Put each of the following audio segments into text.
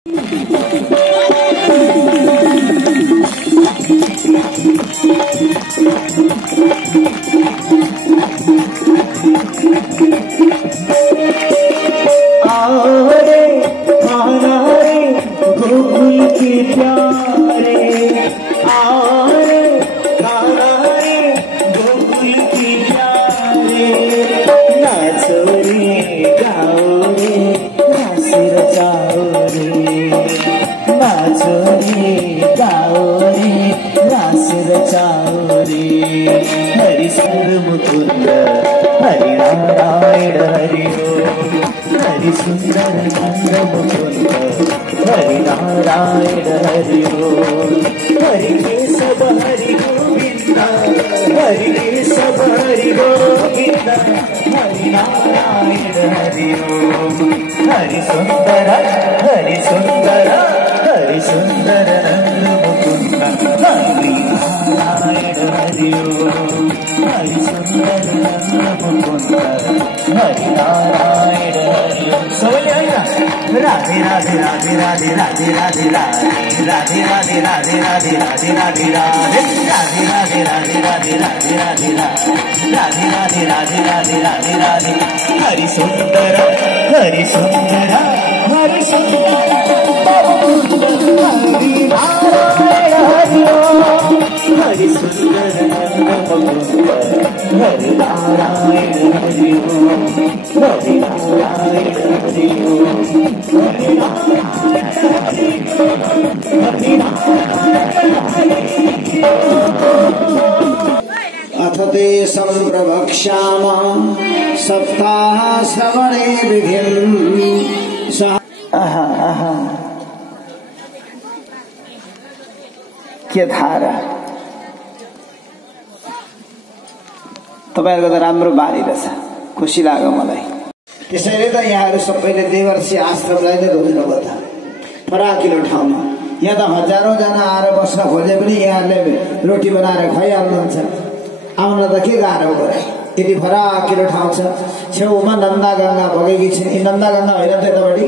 अथ ते संप्रवक्ष्याम सप्ताह श्रवणे विधिम् के थाहा र तपाईहरुको त राम्रो बानी रहेछ, खुसी लाग्यो मलाई। त्यसैले त यहाँहरु सबैले देवर्षि आश्रमलाई नै रोज्नु भयो त फराकिलो ठाउँमा। यहाँ त हजारौं जना आएर बस्न खोजे पनि यहाँले रोटी बनाएर खुवाइहाल्नुहुन्छ। आउन त के गाह्रो भयो, यति फराकिलो ठाउँ छ। छेउमा नन्दा गंगा बगेकी छिन्। नन्दा गंगा होइन त्यतापट्टि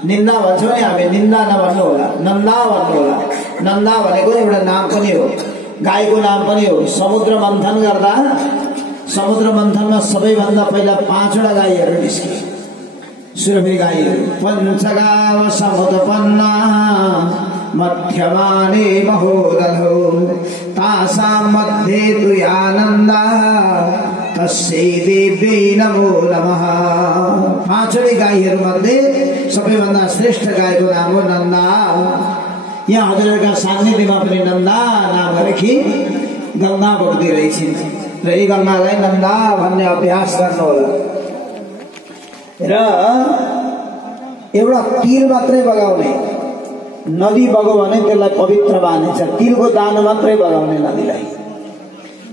निन्दा भन्छौँ नि हामी, निन्दा नभन्नु होला, नन्दा भन्नु होला। नन्दा भनेको एउटा नाम पनि हो, गाईको नाम पनि हो। समुद्र मन्थन गर्दा समुद्र मन्थनमा सबैभन्दा पहिला 5 वटा गाईहरू निस्के, सुरभि गाईहरू। पञ्चगाव समुत्पन्ना मध्यमाने महोदधो तासां मध्ये तु या नन्दा तस्यै देव्यै नमो नमः। 5 वटा गाईहरू मध्ये सबैभन्दा श्रेष्ठ गाईको नाम हो नन्दा। यहाँ हजुरहरूका सान्निध्यमा पनि नन्दा नाम गरेकी गंगा बग्दै रहेछिन् र यी गंगालाई नन्दा भन्ने अभ्यास गर्नु होला। र एउटा तिल मात्रै बगाउने, नदी बग्यो भने त्यसलाई पवित्र मानिन्छ। तिलको दाना मात्रै बगाउने नदीलाई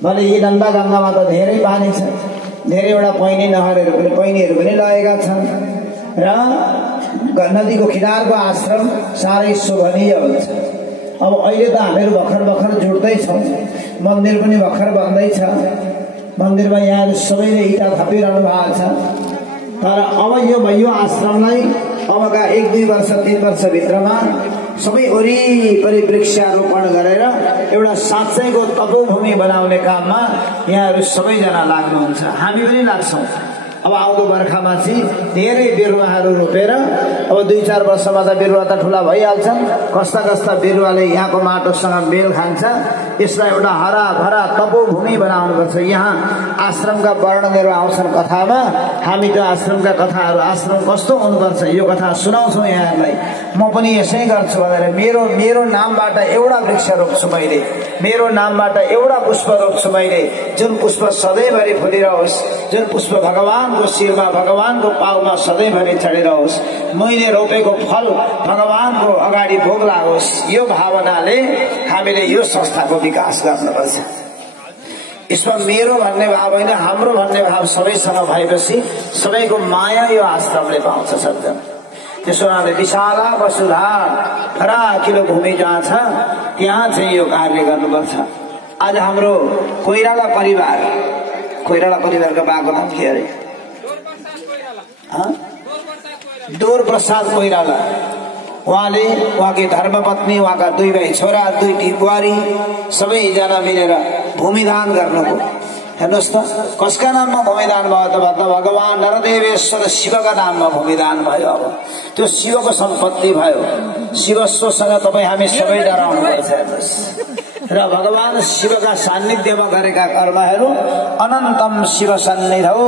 भने यी नन्दा गंगामा त धेरै पानी छ, धेरैवटा पैनीहरू पनि लगेका छन् र नदीको किनारको आश्रम साह्रै शोभनीय हुन्छ। अब अहिले त हामीहरू भर्खर जुट्दैछौँ, मन्दिर पनि भर्खर बन्दैछ। मन्दिरमा यहाँ सबैले इँटा थपिरहनु भएको छ। तर अब यो आश्रमलाई अबका 1-2 वर्ष 3 वर्षभित्रमा सबै वरिपरि वृक्षारोपण गरेर एउटा साँच्चैको तपोभूमि बनाउने काममा यहाँहरू सबैजना लाग्नुहुन्छ। हामी पनि लाग्छौँ। अब आउँदो बर्खामा चाहिँ धेरै बिरुवाहरू रोपेर अब 2-4 वर्षमा त बिरुवा त ठुला भइहाल्छन्। कस्ता कस्ता बिरुवाले यहाँको माटोसँग मेल खान्छ, यसलाई एउटा हराभरा तपोभूमि बनाउनुपर्छ। यहाँ आश्रमका वर्णनहरू आउँछन् कथामा। हामी त्यो आश्रमका कथाहरू, आश्रम कस्तो हुनुपर्छ यो कथा सुनाउँछौँ यहाँहरूलाई। म पनि यसै गर्छु भनेर मेरो नामबाट एउटा वृक्ष रोप्छु मैले, मेरो नामबाट एउटा पुष्प रोप्छु मैले। जुन पुष्प सधैँभरि फुलिरहोस्, जुन पुष्प भगवानको शिरमा, भगवानको पाउमा सधैँभरि चढिरहोस्। मैले रोपेको फल भगवानको अगाडि भोग लागोस्। यो भावनाले हामीले यो संस्थाको विकास गर्नुपर्छ। यसमा मेरो भन्ने भाव होइन, हाम्रो भन्ने भाव सबैसँग भएपछि सबैको माया यो आश्रमले पाउँछ सज्जन। त्यसो हुनाले विशाला वसुधा फराकिलो भूमि जहाँ छ त्यहाँ चाहिँ यो कार्य गर्नुपर्छ। आज हाम्रो कोइराला परिवारको बाको नाम के अरे? डोर प्रसाद कोइराला उहाँले उहाँकी धर्मपत्नी उहाँका 2 भाइ छोरा 2टी बुहारी सबैजना मिलेर भूमिदान गर्नुभयो। हेर्नुहोस् त कसका नाममा भूमिदान भयो त भन्दा भगवान नरदेवेश्वर शिवका नाममा भूमिदान भयो। अब त्यो शिवको सम्पत्ति भयो। शिवस्वसँग तपाईँ हामी सबै डराउनु पर्छ। हेर्नुहोस् र भगवान शिवका सान्निध्यमा गरेका कर्महरू अनन्तम शिव सन्निधौ,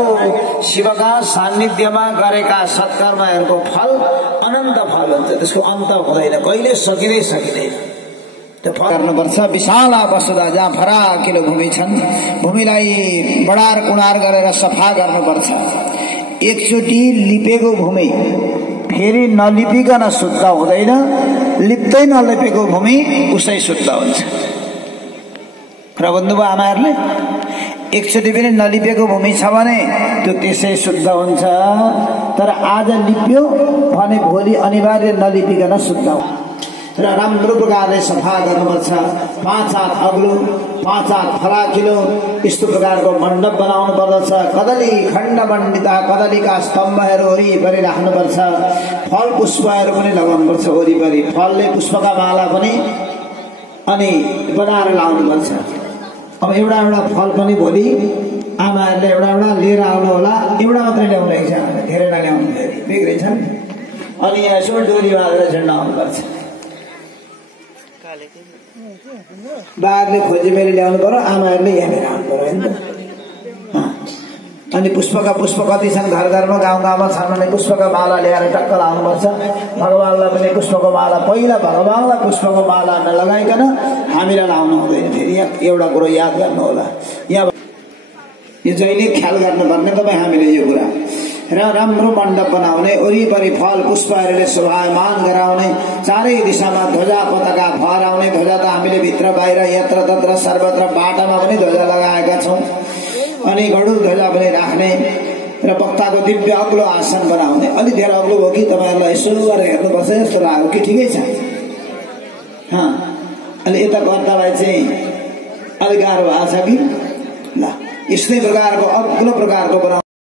शिवका सान्निध्यमा गरेका सत्कर्महरूको फल अनन्त फल हुन्छ। त्यसको अन्त हुँदैन, कहिले सकिँदै सकिँदैन। त्यो फल गर्नुपर्छ। विशाल वसुधा जहाँ फराकिलो भूमि छन्, भूमिलाई बढार कुणार गरेर सफा गर्नुपर्छ। एकचोटि लिपेको भूमि फेरि नलिपिकन शुद्ध हुँदैन, लिप्दै नलिपेको भूमि उसै शुद्ध हुन्छ। र बन्धुबा आमाहरूले एकचोटि पनि नलिपेको भूमि छ भने त्यो त्यसै शुद्ध हुन्छ। तर आज लिप्यो भने भोलि अनिवार्य नलिपिकन शुद्ध हुन्छ। र राम्रो प्रकारले सफा गर्नुपर्छ। 5 हात अग्लो 5 हात फराकिलो यस्तो प्रकारको मण्डप बनाउनु पर्दछ। कदली खण्ड मण्डिता, कदलीका स्तम्भहरू वरिपरि राख्नुपर्छ। फल पुष्पहरू पनि लगाउनुपर्छ वरिपरि, फलले पुष्पका माला पनि अनि बनाएर लाउनुपर्छ। अब एउटा फल पनि भोलि आमाहरूले एउटा लिएर आउनु होला। एउटा मात्रै ल्याउनु रहेछ, धेरै नल्याउनु, फेरि बिग्रिन्छ नि। अनि यहाँ यसो डोरी बाँधेर झन्डा आउनुपर्छ। बाघले खोजी मेरी ल्याउनु पर्यो, आमाहरूले यहाँनिर आउनु पर्यो होइन त। अनि पुष्पका पुष्प कति छन् घर घरमा गाउँ गाउँमा छन् भने पुष्पका माला ल्याएर टक्क लाउनुपर्छ। भगवानलाई पनि पुष्पको माला, पहिला भगवानलाई पुष्पको माला नलगाइकन हामीलाई लाउनु हुँदैन। फेरि यहाँ एउटा कुरो याद गर्नु होला, यहाँ यो जहिले ख्याल गर्नुपर्ने तपाईँ हामीले यो कुरा। र राम्रो मण्डप बनाउने, वरिपरि फल पुष्पहरूले शोभायमान गराउने, चारै दिशामा ध्वजा पताका फहराउने। ध्वजा त हामीले भित्र बाहिर यत्र तत्र सर्वत्र बाटामा पनि ध्वजा लगाएका छौँ। अनि गरुड ध्वजा पनि राख्ने र वक्ताको दिव्य अग्लो आसन बनाउने। अलि धेरै अग्लो भयो कि तपाईँहरूलाई यसो गरेर हेर्नुपर्छ जस्तो लाग्यो कि ठिकै छ। अलि यता गर्दालाई चाहिँ अलिक गाह्रो भएको छ कि ल, यस्तै प्रकारको अग्लो प्रकारको बनाउने।